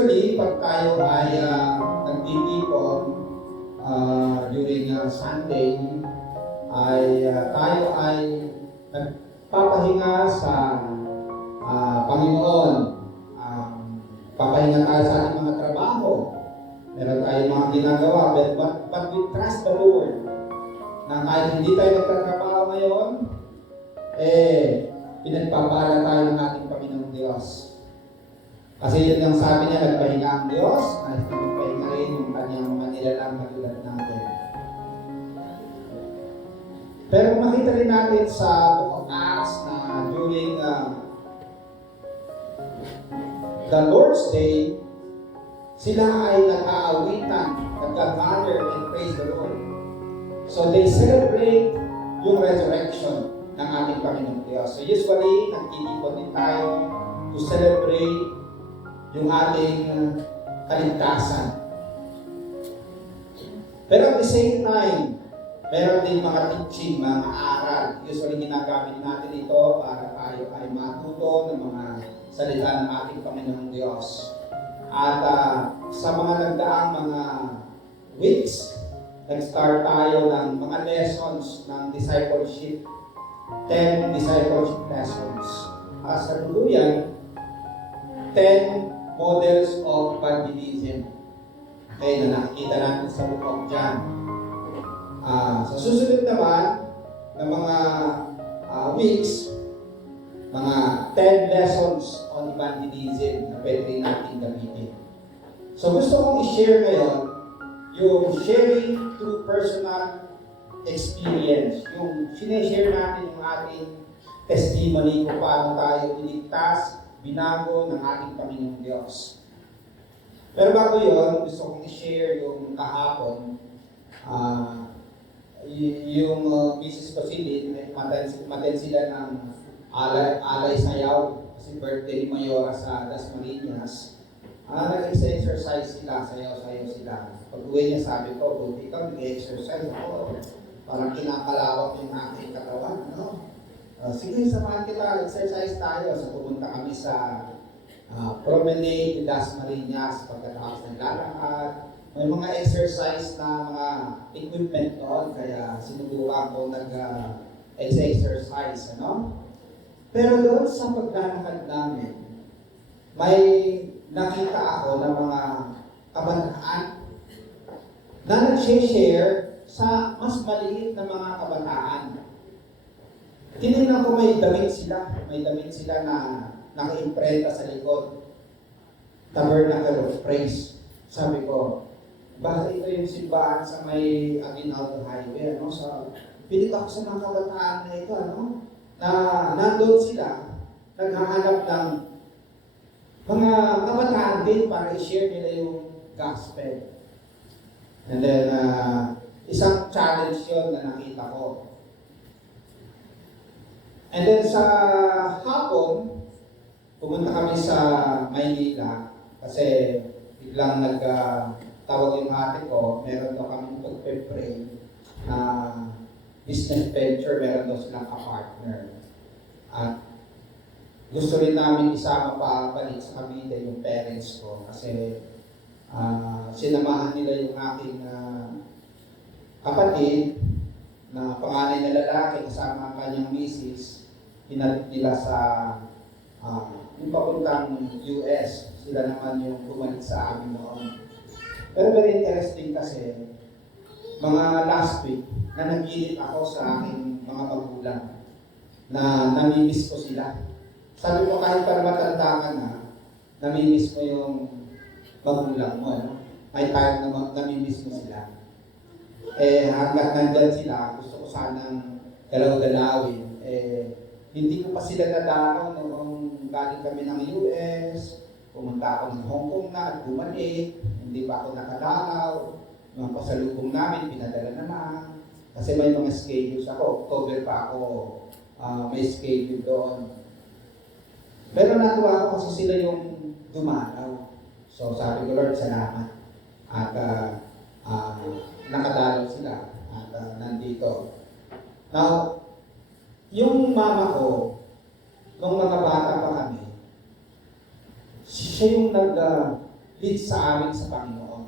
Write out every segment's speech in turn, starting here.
Usually, pag tayo ay nagtitipon during Sunday, ay tayo ay nagpapahinga sa Panginoon. Papahinga tayo sa ating mga trabaho. Meron tayong mga ginagawa, but we trust the Lord na kahit hindi tayo nagtatrabaho ngayon, pinagpapala tayo ng ating Panginoong Diyos. Kasi yun ang sabi niya, nagpahinga ang Diyos, at nagpahinga rin yung kanyang mga nilalang katulad natin. Pero makita rin natin sa Book of Acts na during the Lord's Day, sila ay nag-aawitan, nag-gather and praise the Lord. So they celebrate yung resurrection ng ating Panginoong Diyos. So usually, nagtitipon din tayo to celebrate yung ating kaligtasan. Pero at the same time, meron din mga teaching, mga aral. Usually ginagamit natin ito para tayo ay matuto ng mga salita ng ating Panginoong Diyos. At sa mga nagdaang mga weeks, nag-start tayo ng mga lessons ng discipleship. 10 discipleship lessons. Sa tuluyan, 10 models of evangelism. Okay, na nakikita natin sa Book of John. Sa susunod naman ng mga weeks, mga 10 lessons on evangelism na pwede rin natin gamitin. So gusto kong i-share ngayon yung sharing through personal experience. Yung sineshare natin yung ating testimony kung paano tayo iligtas, binago ng ating Panginoong Diyos. Pero bago yun, gusto kong i-share yung kahapon, yung Mrs. Pasilid, maten sila ng alay sayaw, kasi birthday ni Mayora sa Dasmariñas. Nag-exercise sila, sayaw-sayaw sila. Pag uwi niya sabi ko, buti ikaw nag-exercise ako. Parang kinakalawak yung aking katawan, no? Sige, samahan kita, exercise tayo. So pumunta kami sa promenade, Dasmariñas, pagkatapos ng lalakad. May mga exercise na mga equipment doon, kaya sinubukan ko nag-exercise, ano? Pero doon sa paglalakad namin, may nakita ako ng mga kabataan na nag-share sa mas maliit na mga kabataan. Tinignan ko may damit sila na naka-imprenta sa likod. Tabernacle of Praise. Sabi ko, bakit ito yung simbahan sa may Aguinaldo Highway, ano? So, pilit ako sa mga kabataan na ito, ano? Na nandun sila, naghahanap ng mga kabataan din para i-share nila yung gospel. And then, isang challenge yun na nakita ko. And then sa hapon, pumunta kami sa Maynila kasi biglang nagtawag yung ate ko, meron daw kami pagpe-pray na business venture, meron daw silang ka-partner. At gusto rin namin isama pa balik sa Cavite yung parents ko kasi sinamahan nila yung aking kapatid na panganay na lalaki kasama ang kanyang misis, hinalit nila sa yung papuntang US. Sila naman yung bumalik sa amin noon. Pero very interesting kasi, mga last week, na nagilid ako sa aking mga magulang na namimiss ko sila. Sabi ko kahit para matanda ka na, namimiss mo yung magulang mo. Ano? May time na namimiss mo sila. Hanggat nandyan sila, gusto ko sanang galaw-galawin. Hindi ko pa sila nadalaw noong galing kami ng US, pumunta ako ng Hong Kong na at bumalik, hindi pa ako nakadalaw, mga pasalubong namin, pinadala naman. Kasi may mga schedules ako, October pa ako may schedule doon. Pero natuwa ako kasi sila yung dumalaw. So sabi ko, Lord, salamat. At nakadalaw sila at nandito. Now, yung mama ko, nung mga bata pa kami, siya yung lead sa amin sa Panginoon.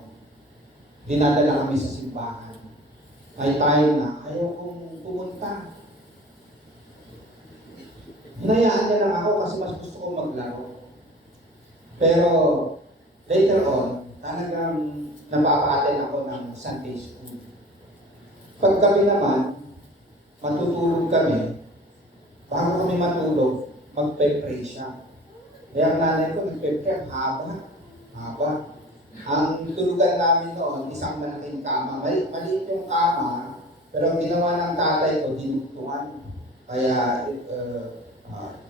Dinadala kami sa simbahan. May tayo na ayaw kong pumunta. Hinayaan niya lang ako kasi mas gusto kong maglaro. Pero later on, talagang napapa-attend ako ng Sunday school. Pag kami naman, matutulog kami, bago kami matulog, magpe-pray siya. Kaya ang nanay ko nagpe-pray, haba. Ang tulugan namin noon, isang malaking kama. Maliit yung kama, pero ang ginawa ng tatay ko, dinugtungan. Kaya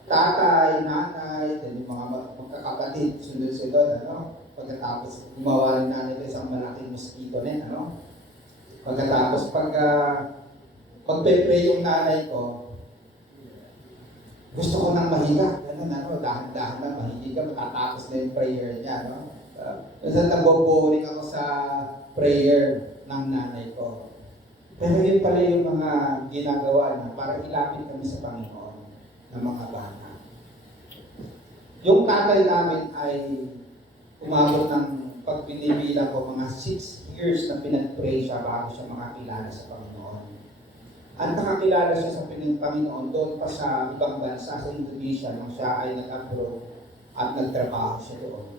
tatay, nanay, yung mga magkakapatid, sunod-sunod, pagkatapos gumawa ng nanay ko isang malaking mosquito net, Pagkatapos, pagpe-pray yung nanay ko, gusto ko nang mahiga. Dahan-dahan na mahiga, matatapos na yung prayer niya, Minsan nagbo-boring ako sa prayer ng nanay ko. Pero yun pala yung mga ginagawa na para ilapit kami sa Panginoon ng mga bata. Yung tatay namin ay umabot ng pagbinibilang ko mga 6 years na pinag-pray siya bago siya makakilala sa Panginoon. At nakakilala siya sa Panginoon doon pa sa ibang bansa sa Indonesia nang siya ay nag-abroad at nagtrabaho siya doon.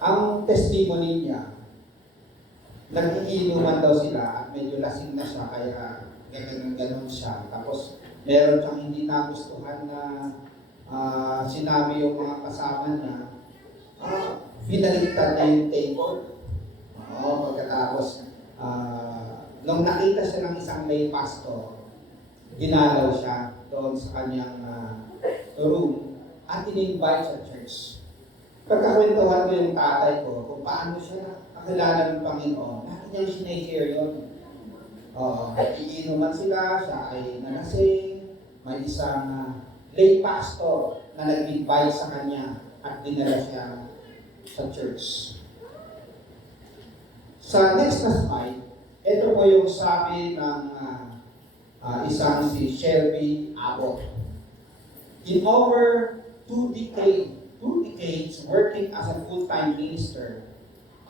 Ang testimony niya, nag-iinuman daw sila at medyo lasing na siya kaya ganon siya. Tapos meron siyang hindi nagustuhan na sinabi yung mga kasama niya, pinaliktad na yung table. Pagkatapos, nung nakita siya ng isang lay pastor, dinalaw siya doon sa kanyang room at in-invite sa church. Pagkakwentuhan ko yung tatay ko kung paano siya nakilala ng Panginoon, lagi niyang sinashare yun. Iinuman sila, siya ay nalasing, may isang lay pastor na nag-invite sa kanya at dinala siya sa church. Sa next na slide, ito po yung sabi ng isang si Shelby Abbott. In over 2 decades working as a full-time minister,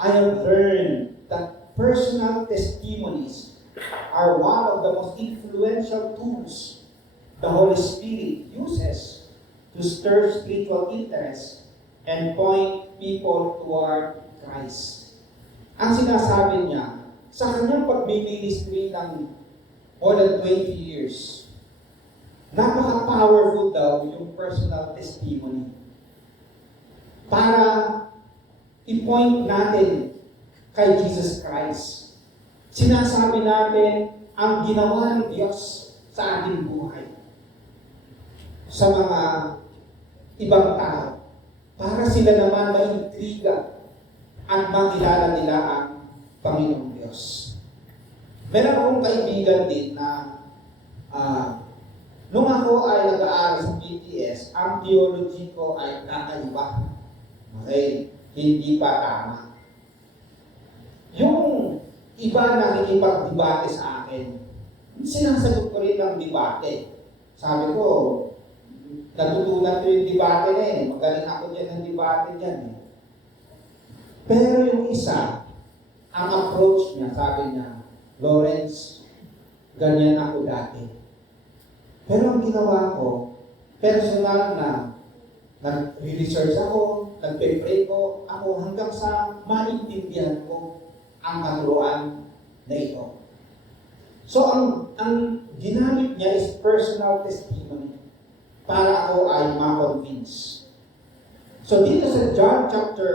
I have learned that personal testimonies are one of the most influential tools the Holy Spirit uses to stir spiritual interest and point people toward Christ. Ang sinasabi niya, sa kanyang pagbiministry ng more than 20 years, napaka-powerful daw yung personal testimony. Para i-point natin kay Jesus Christ. Sinasabi natin ang ginawa ng Diyos sa ating buhay. Sa mga ibang tao. Para sila naman maintriga at makilala nila ang Panginoong Diyos. Meron akong kaibigan din na nung ako ay nag-aaral sa PTS, ang theology ko ay kakaiba. Okay? Hindi pa tama. Yung iba nakikipag-debate sa akin, sinasagot ko rin ang debate. Sabi ko, natutunan ko yung debate na yun. Magaling ako dyan ng debate dyan. Pero yung isa, ang approach niya, sabi niya, Lawrence, ganyan ako dati. Pero ang ginawa ko, personal na, nag-research ako, nagpe-pray ko, ako hanggang sa maintindihan ko ang katuruan na ito. So, ang ginamit niya is personal testimony para ako ay ma-convince. So, dito sa John chapter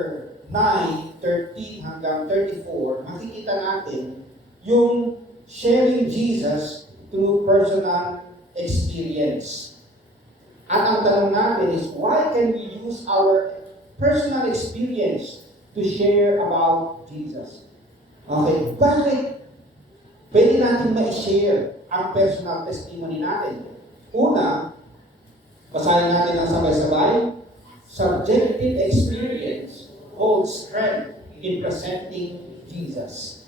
9:13 hanggang 34, makikita natin yung sharing Jesus through personal experience. At ang tanong natin is, why can we use our personal experience to share about Jesus? Okay, bakit pwede natin ma-share ang personal testimony natin? Una, basahin natin ang sabay-sabay. Subjective experience holds strength in presenting Jesus.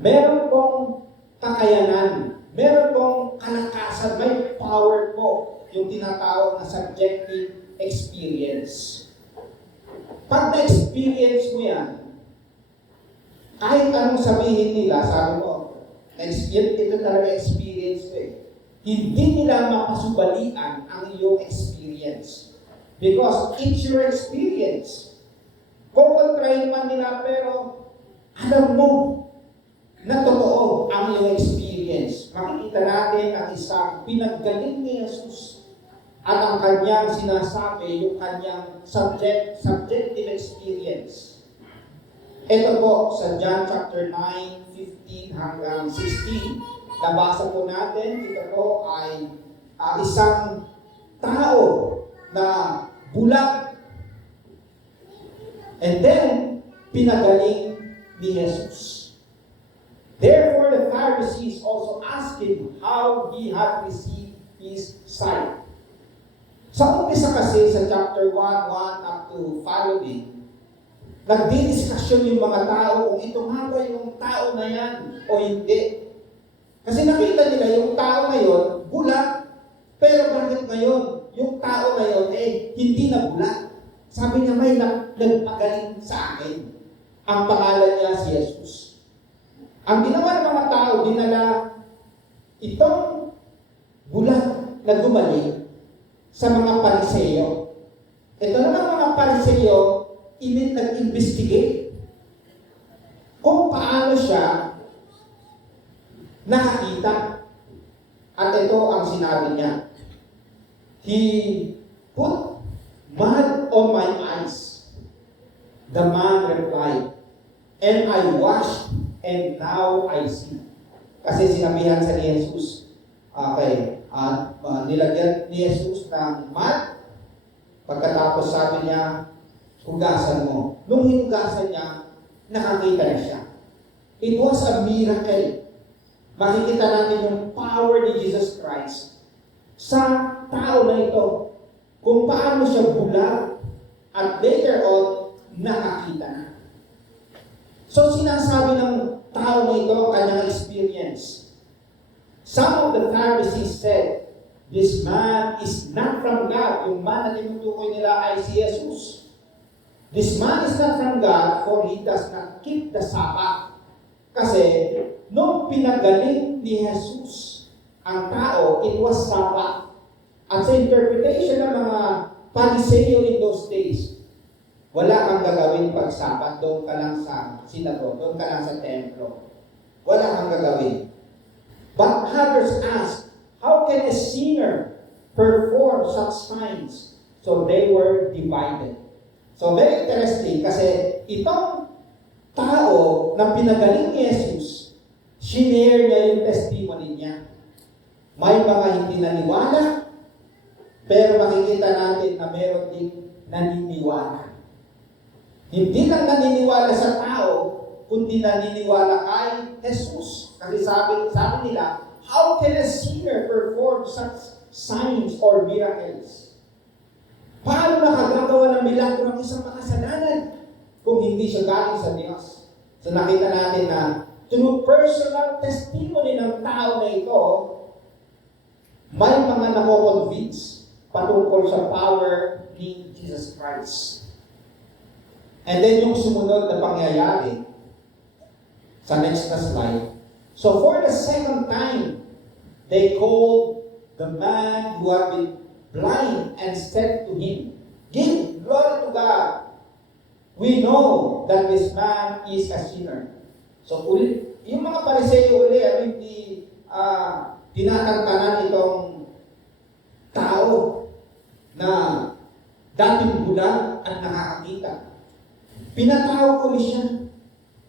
Meron pong kakayanan, meron pong kalakasan, may power po yung tinatawag na subjective experience. Pag na-experience mo yan, kahit anong sabihin nila, sabi mo, ito talaga experience ko eh. Hindi nila mapasubalian ang iyong experience. Because it's your experience. Kukontrahin man nila, pero alam mo na totoo ang iyong experience. Makikita natin ang isang pinaggaling ni Jesus at ang kanyang sinasabi, yung kanyang subjective experience. Ito po sa John chapter 9, 15 hanggang 16. Nabasa po natin, ito po ay isang tao na bulag. And then, pinagaling ni Jesus. Therefore, the Pharisees also asked him how he had received his sight. Sa umpisa kasi sa chapter 1 up to following, nagdidiskusyon yung mga tao kung ito nga ba yung tao na yan o hindi. Kasi nakita nila yung tao ngayon, bulag, pero bakit ngayon, yung tao ngayon, hindi na bulag. Sabi niya, may nagpagaling sa akin. Ang pangalan niya si Jesus. Ang ginawa ng mga tao, dinala itong bulag na gumaling sa mga Pariseo. Ito naman mga Pariseo, nag-investigate kung paano siya nakakita. At ito ang sinabi niya. He put mud on my eyes. The man replied, and I washed, and now I see. Kasi sinabihan sa ni Jesus, nilagyan ni Jesus ng mud. Pagkatapos sabi niya, hugasan mo. Nung hinugasan niya, nakakita na siya. It was a miracle. Makikita natin yung power ni Jesus Christ sa tao na ito. Kung paano siya bulag at later on, nakakita na. So sinasabi ng tao na ito kanyang experience. Some of the Pharisees said, this man is not from God. Yung man na tinutukoy nila ay si Jesus. This man is not from God, for he does not keep the Sabbath. Kasi nung pinagaling ni Jesus ang tao, it was Sabbath. At sa interpretation ng mga Pariseo in those days, wala kang gagawin pag Sabat, doon ka lang sa sinagogue, doon ka lang sa templo. Wala kang gagawin. But others asked, how can a sinner perform such signs? So they were divided. So very interesting kasi itong tao na pinagaling ni Jesus, shinare niya yung testimony niya. May mga hindi naniwala, pero makikita natin na meron ding naniniwala. Hindi lang naniniwala sa tao, kundi naniniwala kay Jesus. Kasi sabi nila, how can a sinner perform such signs or miracles? Paano nakagagawa ng milagro ng isang makasalanan kung hindi siya galing sa Diyos? So nakita natin na through personal testimony ng tao na ito, may mga nako-convince patungkol sa power ni Jesus Christ. And then yung sumunod na pangyayari sa next na slide. So for the second time, they called the man who had been blind and said to him, give glory to God. We know that this man is a sinner. So yung mga Pariseo hindi tinatantanan itong tao na dating bulag at nakakakita. Pinatawag ko siya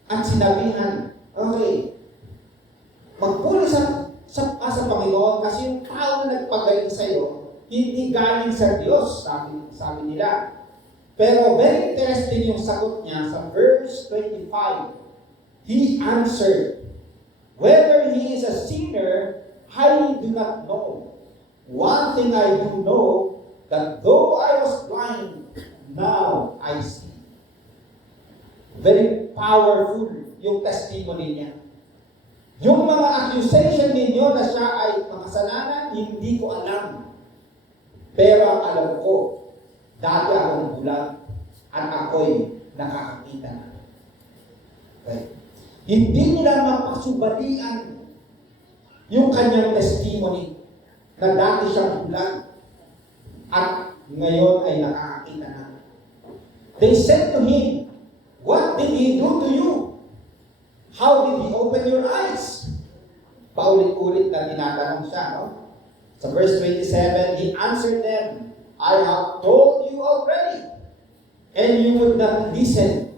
at sinabihan, okay, magpuli sa Panginoon kasi yung tao na nagpagaling sa'yo, hindi galing sa Diyos, sabi nila. Pero very interesting yung sagot niya sa verse 25. He answered, whether he is a sinner, I do not know. One thing I do know, that though I was blind, now I see. Very powerful yung testimony niya. Yung mga accusation ninyo na siya ay makasalanan, hindi ko alam. Pero ang alam ko, dati akong bulag. at ako'y nakakakita na. Okay. Hindi nila mapasubalian yung kanyang testimony na dati siyang bulag at ngayon ay nakakakita na. They said to him, "What did he do to you? How did he open your eyes?" Paulit-ulit na tinatanong siya, no? Sa verse 27, he answered them, "I have told you already, and you would not listen.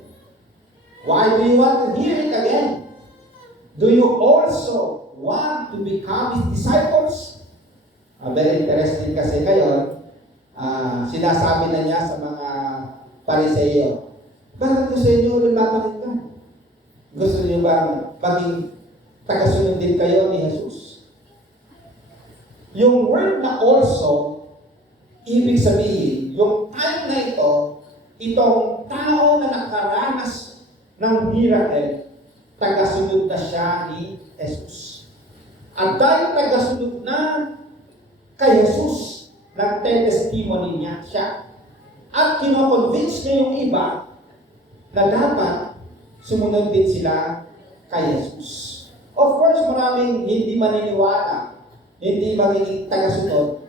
Why do you want to hear it again? Do you also want to become his disciples?" Very interesting kasi ngayon, sinasabi na niya sa mga Pariseyo, "Bakit ko sa inyo lumapakit ka? Gusto niyo bang maging tagasunod din kayo ni Jesus?" Yung word na also, ibig sabihin, yung time na ito, itong tao na nakaranas ng miracle, tagasunod na siya ni Jesus. At dahil tagasunod na kay Jesus, nagte-testimony niya siya. At kinoconvince niya yung iba na dapat sumunod din sila kay Jesus. Of course, maraming hindi maniniwala, hindi magiging tagasunod,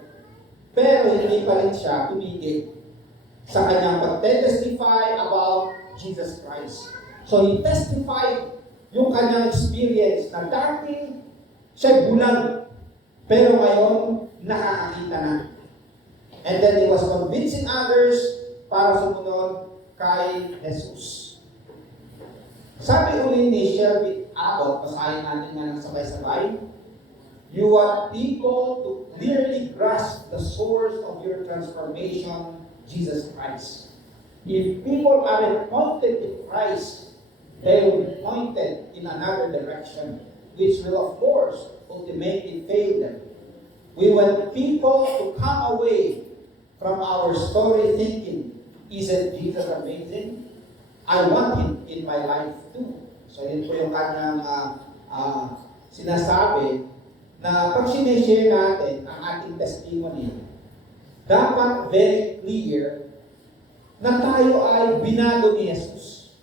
pero hindi pa rin siya tumigil sa kanyang pagte-testify about Jesus Christ. So he testified yung kanyang experience na dati siya bulag, pero ngayon nakakakita na. And then he was convincing others para sumunod kay Jesus. Sabi uli ni Shelby Abbott, basahin natin nga ng sabay-sabay, "You want people to clearly grasp the source of your transformation, Jesus Christ. If people aren't pointed to Christ, they will be pointed in another direction, which will of course ultimately fail them. We want people to come away from our story thinking, isn't Jesus amazing? I want Him in my life too." So yun po yung kanyang sinasabi na pag sinishare natin ang ating testimony, dapat very clear na tayo ay binago ni Jesus.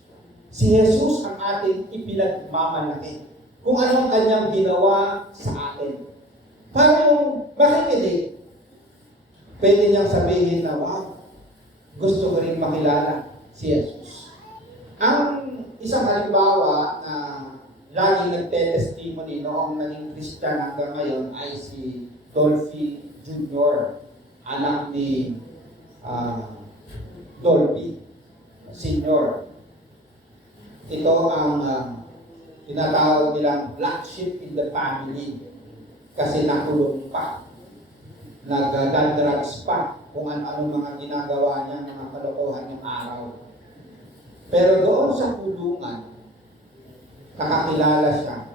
Si Jesus ang ating ipinagmamalaki. Kung anong kanyang ginawa sa atin. Para yung makikinig, pwede niyang sabihin na, "Wow, gusto ko rin makilala si Jesus." Ang isang halimbawa na laging nagte-testimony noong naging Christian hanggang ngayon ay si Dolphy Jr., anak ni Dolphy Sr. Ito ang tinatawag nilang black sheep in the family kasi nakulong pa, nag-drugs pa, kung ano-anong mga ginagawa niya, mga kalokohan ng araw. Pero doon sa kulungan, nakakilala siya.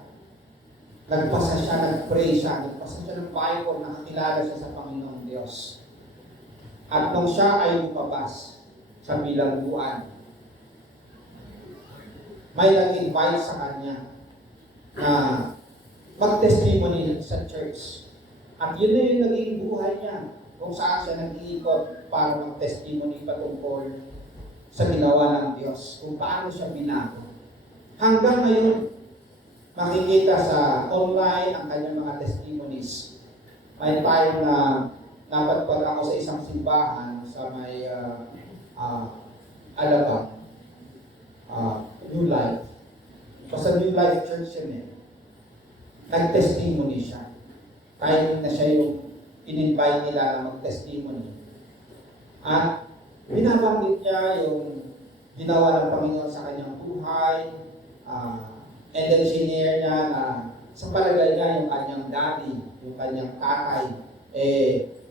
Nagpasa siya, nag-pray siya, nagpasa siya ng Bible, nakakilala siya sa Panginoong Diyos. At nung siya ay lumabas sa bilangguan, may nag-invite sa kanya na mag-testimony sa church. At yun na yung naging buhay niya, kung saan siya nag-iikot para mag-testimony patungkol sa ginawa ng Diyos, kung paano siya binago. Hanggang ngayon, makikita sa online ang kanyang mga testimonies. May time na napadpad ako sa isang simbahan sa may Alabang, New Life. Basta New Life Church yun eh. Nag-testimony siya. Kahit na siya yung in-invite nila na mag-testimony. At binabanggit niya yung ginawa ng Panginoon sa kanyang buhay. And then sinare niya na sa palagay niya yung kanyang daddy, yung kanyang tatay,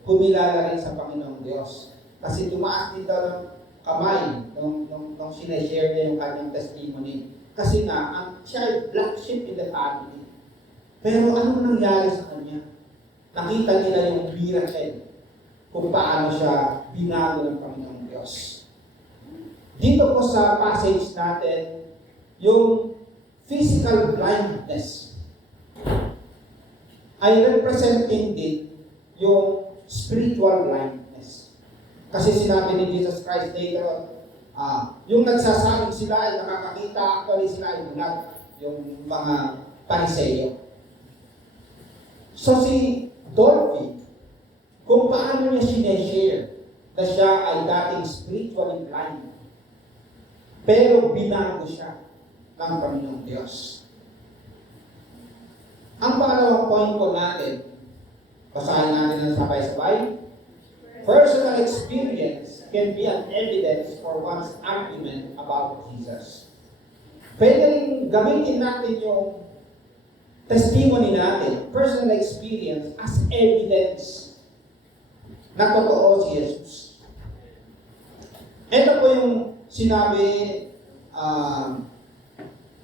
kumilala rin sa Panginoong Diyos. Kasi tumaas din daw ng kamay nung sinashare niya yung kanyang testimony. Kasi nga, siya ay black sheep in the family. Pero anong nangyari sa kanya? Nakita nila yung miracle kung paano siya binago ng Panginoong Diyos. Dito po sa passage natin, yung physical blindness ay representing din yung spiritual blindness. Kasi sinabi ni Jesus Christ later on, Yung nagsasabing sila ay nakakakita, actually sila ay bulag, yung mga Pariseyo. So si Dorothy, kung paano niya sineshare na siya ay dating spiritually blind, pero binago siya ng Panginoong Diyos. Ang pangalawang point ko natin, basahin natin ng sabay-sabay. Personal experience can be an evidence for one's argument about Jesus. Pwede rin gamitin natin yung testimony natin, personal experience, as evidence na totoo si Jesus. Ito po yung sinabi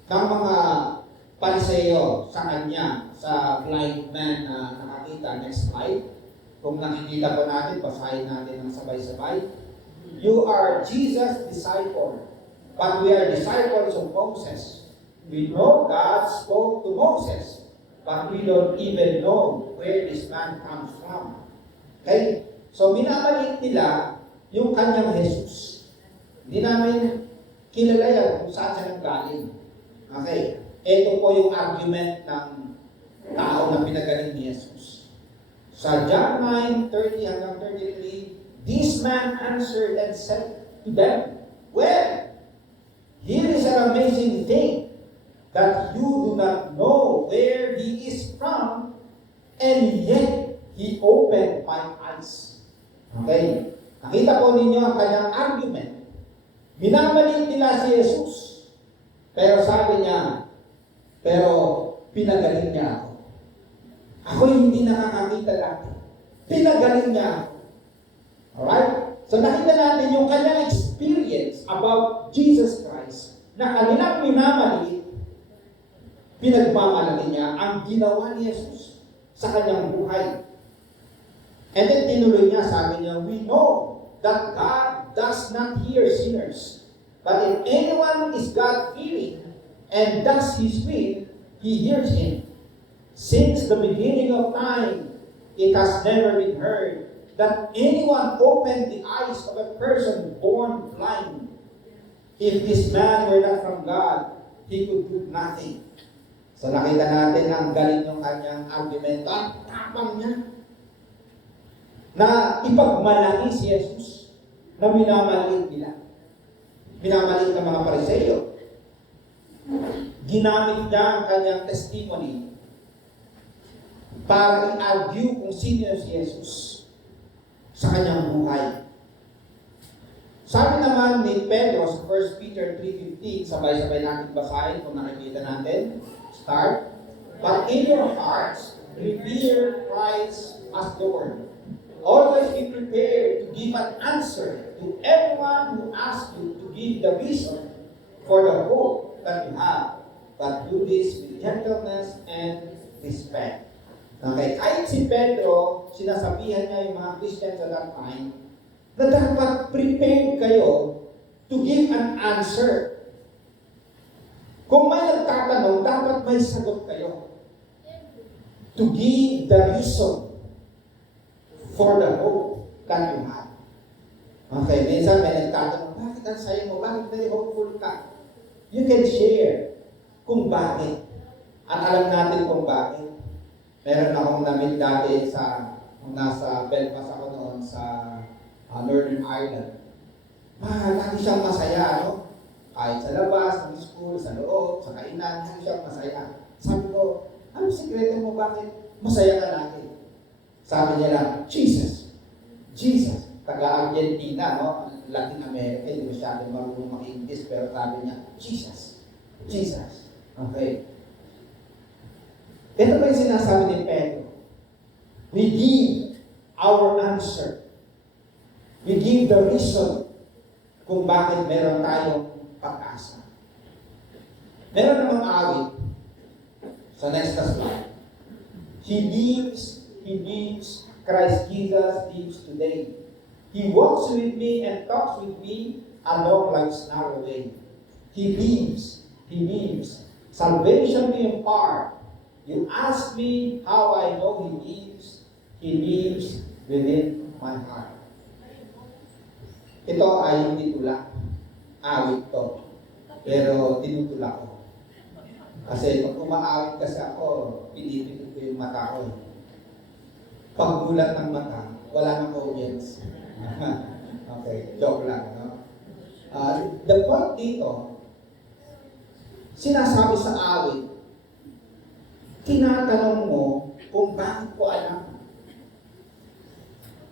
ng mga Pariseyo sa kanya, sa blind man na nakakita. Next slide. Kung nakikita po natin, basahin natin ng sabay-sabay. You are Jesus' disciple, but we are disciples of Moses. We know God spoke to Moses, but we don't even know where this man comes from. Okay? So, minamaliit nila yung kanyang Jesus. Hindi namin kilala yan kung saan siya nanggaling. Okay? Ito po yung argument ng tao na pinagaling ni Jesus. Sa John 9:30 hanggang 33, this man answered and said to them, well, here is an amazing thing, that you do not know where he is from, and yet he opened my eyes. Okay? Nakita po ninyo ang kanyang argument. Minamalit nila si Jesus. Pero sabi niya, pero pinagaling niya ako. Ako hindi nakakakita dati. Pinagaling niya ako. Alright? So nakita natin yung kanyang experience about Jesus Christ na kanilang minamaliit, pinagmamalaki niya ang ginawa ni Jesus sa kanyang buhay. And then tinuloy niya, sabi niya, we know that God does not hear sinners. But if anyone is God-fearing and does His will, He hears him. Since the beginning of time, it has never been heard that anyone opened the eyes of a person born blind. If this man were not from God, he could do nothing. So nakita natin ang galing yung kanyang argumento. Ang tapang niya na ipagmalaki si Jesus na minamaliit nila. Minamaliit ng mga Pariseyo. Ginamit niya ang kanyang testimony para i-argue kung sino si Jesus sa kanyang buhay. Sabi naman ni Pedro sa 1 Peter 3:15, sabay-sabay natin basahin kung nakikita natin. Start. But in your hearts, revere Christ as Lord. Always be prepared to give an answer to everyone who asks you to give the reason for the hope that you have. But do this with gentleness and respect. Okay, kahit si Pedro, sinasabihan niya yung mga Christians at that time, na dapat prepared kayo to give an answer. Kung may nagtatanong, dapat may sagot kayo. To give the reason for the hope that you have. Okay, minsan may nagtatanong, bakit ang saya mo? Bakit may hopeful ka? You can share kung bakit. At alam natin kung bakit. Meron akong namit dati kung nasa Belfast ako noon sa Northern Ireland. Lagi siyang masaya, no? Kahit sa labas, ng school, sa loob, sa kainan, lagi siyang masaya. Sabi ko, ano sikreto mo bakit masaya ka lagi? Sabi niya lang, Jesus. Jesus. Taga-Argentina, no? Latin America, hindi masyado marunong mag-English, pero sabi niya, Jesus. Jesus. Okay. Ito ba yung sinasabi ni Pedro? We give our answer. We give the reason kung bakit meron tayong pag-asa. Meron namang awit sa next slide. He lives, Christ Jesus lives today. He walks with me and talks with me along life's narrow way. He lives. Salvation we impart. You ask me how I know He lives within my heart. Ito ay hindi tula. awit to. Pero tinutulak ko. Kasi pag umaawit kasi ako, pinipikit ko yung mata ko. Pag gulat ng mata, wala nang audience. Okay, joke lang, no? The point dito, sinasabi sa awit, tinatanong mo kung bakit ko alam.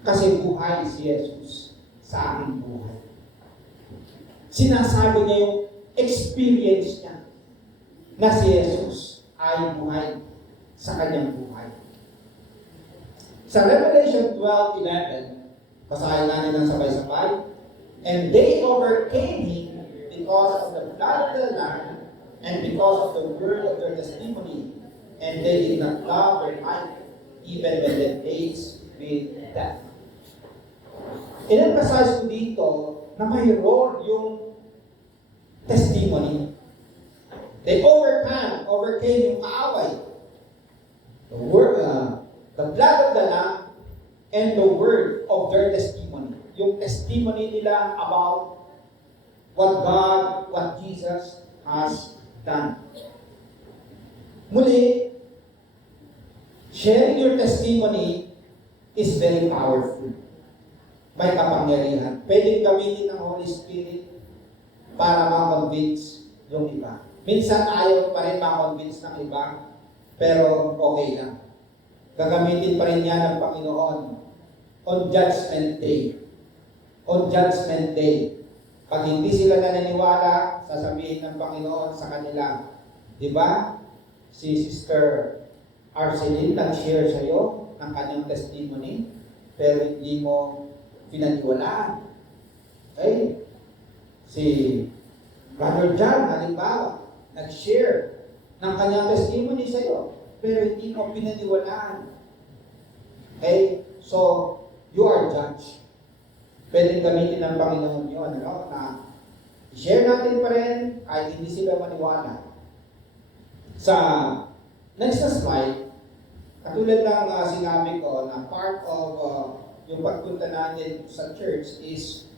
Kasi buhay si Jesus sa aking buhay. Sinasabi niya yung experience niya na si Jesus ay buhay sa kanyang buhay. Sa Revelation 12:11, basahin natin ng sabay-sabay, and they overcame him because of the blood of the Lamb and because of the word of their testimony, and they did not love their life even when they faced with death. In-emphasize ko dito na may role yung testimony. They overcame yung kaaway. The blood of the Lamb and the word of their testimony. Yung testimony nila about what God, what Jesus has done. Muli, sharing your testimony is very powerful. May kapangyarihan. Pwedeng gamitin ng Holy Spirit para ma-convince yung iba. Minsan ayaw pa rin ma-convince ng iba, pero okay lang. Gagamitin pa rin yan ng Panginoon on Judgment Day. On Judgment Day. Pag hindi sila naniniwala, sasabihin ng Panginoon sa kanila, di ba? Si Sister Arceline nag-share sa iyo ng kanyang testimony, pero hindi mo pinaniwalaan. Okay? Si Brother John, halimbawa, nag-share ng kanyang testimony sa iyo, pero hindi mo pinaniwalaan. Okay? So, you are judged. Pwede gamitin ng Panginoon yun, ano? Na i-share natin pa rin kahit hindi sila maniwala. Sa next na slide, katulad ng sinabi ko na part of yung pagpunta natin sa church is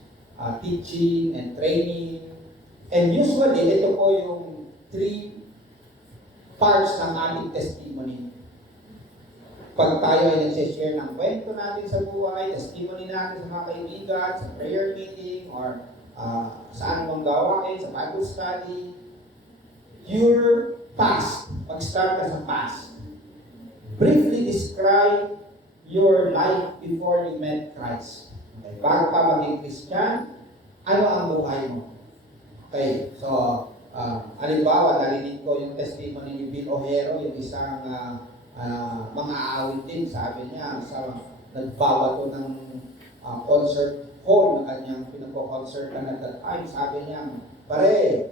teaching and training. And usually, ito po yung 3 parts ng ating testimony. Pag tayo ay nagsishare ng kwento natin sa buhay, testimony natin sa mga kaibigan, sa prayer meeting, or saan mong gawain, sa Bible study, your past, mag-start ka sa past. Briefly describe your life before you met Christ. Okay. Bago ka maging Christian, ano ang buhay mo? Okay, so, halimbawa, narinig ko yung testimony ni Bill Ojero, yung isang mga aawit din, sabi niya, nagbabato ng concert hall na kanyang pinagpo-concertan at that time, sabi niya, pare,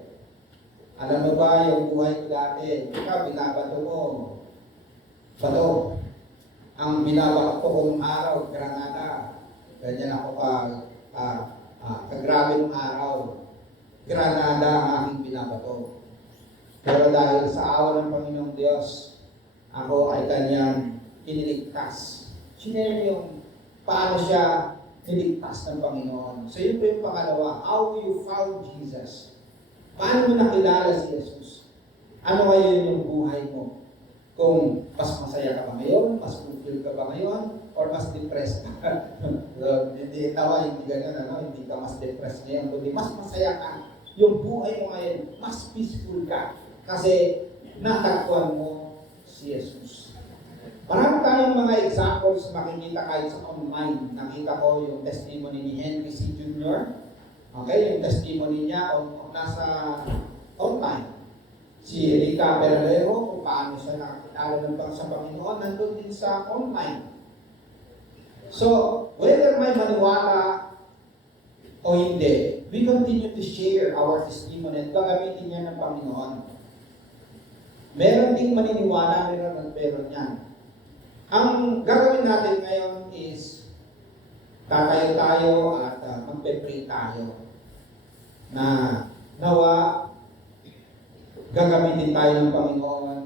alam mo ba yung buhay ko dati? Ikaw, binabato mo. Bato. Ang binabato ko ng araw, Granada. Ganyan ako kagrabe ng araw. Granada ang aking binabato. Pero dahil sa awa ng Panginoong Diyos, ako ay kanyang iniligtas. Sinare yung paano siya niligtas ng Panginoon. So yun po yung pangalawa, how you found Jesus. Paano mo nakilala si Jesus? Ano ngayon yung buhay mo? Kung mas masaya ka ba ngayon, mas fulfill ka ba ngayon, or mas depressed ka? So, hindi ganyan, hindi ka mas depressed ngayon, kundi mas masaya ka. Yung buhay mo ngayon, mas peaceful ka. Kasi natagpuan mo si Jesus. Marami tayong mga examples makikita kahit sa online. Nakita ko yung testimony ni Henry C. Jr. Okay, yung testimony niya nasa online. Si Rica Berlero, kung paano siya nakakilala ng sa Panginoon, nandun din sa online. So, whether may maniwala o hindi, we continue to share our testimony at gagamitin niya ng Panginoon. Meron ding maniniwala, meron yan. Ang gagawin natin ngayon is tatayo tayo at magpe-pray tayo na nawa gagamitin tayo ng Panginoon.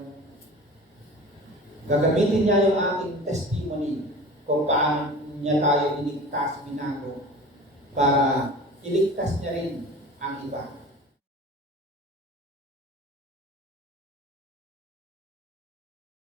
Gagamitin niya yung ating testimony kung paano niya tayo iligtas, binago, para iligtas niya rin ang iba.